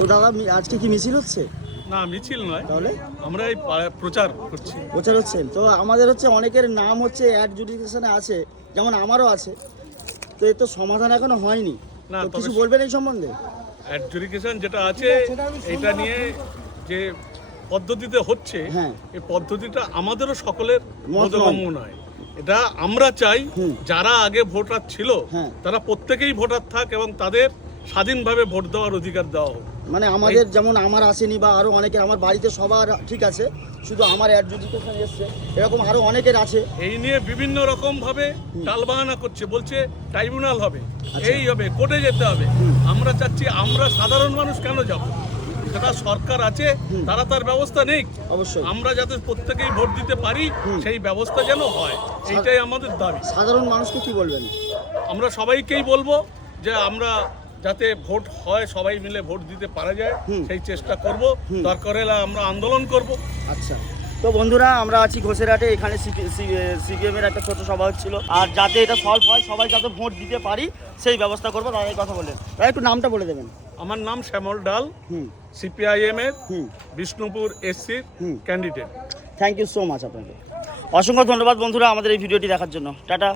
তো দাদা আজকে কি মিছিল হচ্ছে? না, মিছিল নয়, তাহলে আমরা এই প্রচার করছি। প্রচার হচ্ছেন তো আমাদের হচ্ছে অনেকের নাম হচ্ছে অ্যাডজুডিকেশনে আছে, যেমন আমারও আছে, তো এর তো সমাধান এখনো হয়নি। না, তো তবে কিছু বলবেন এই সম্বন্ধে? অ্যাডজুডিকেশন যেটা আছে এটা নিয়ে যে পদ্ধতিতে হচ্ছে, হ্যাঁ। এই পদ্ধতিটা আমাদেরও সকলের মত বোধগম্য নয়। এটা আমরা চাই যারা আগে ভোটার ছিল হ্যাঁ। তারা প্রত্যেকেই ভোটার থাক এবং তাদের স্বাধীনভাবে ভোট দেওয়ার অধিকার দেওয়া হোক। মানে আমাদের যেমন আমার আসেনি বা আরও অনেকের, আমার বাড়িতে সবার ঠিক আছে, শুধু আমার অ্যাডজুডিকেশন এসছে, এরকম আরও অনেকের আছে। এই নিয়ে বিভিন্ন রকম ভাবে টালবাহানা করছে, বলছে ট্রাইব্যুনাল হবে, এই হবে, কোর্টে যেতে হবে। আমরা চাচ্ছি আমরা সাধারণ মানুষ কেন যাব? যেটা সরকার আছে তারা তার ব্যবস্থা নেই, অবশ্যই আমরা যাতে প্রত্যেকেই ভোট দিতে পারি সেই ব্যবস্থা যেন হয়, এইটাই আমাদের দাবি। সাধারণ মানুষকে কি বলবেন? আমরা সবাইকেই বলবো যে আমরা যাতে ভোট হয়, সবাই মিলে ভোট দিতে পারা যায় সেই চেষ্টা করব, দরকার হলে আমরা আন্দোলন করব। আচ্ছা, তো বন্ধুরা আমরা আছি ঘোষেরহাটে, এখানে সিপিএমের একটা ছোট সভা হচ্ছিল, আর যাতে এটা সলভ হয়, সবাই যাতে ভোট দিতে পারি সেই ব্যবস্থা করবো। দাদা কথা বললেন, দাদা একটু নামটা বলে দেবেন। আমার নাম শ্যামল ডাল, সিপিআইএম এর বিষ্ণুপুর এসসির candidate. Thank you so much আপনাকে, অসংখ্য ধন্যবাদ বন্ধুরা আমাদের এই ভিডিওটি দেখার জন্য। টাটা।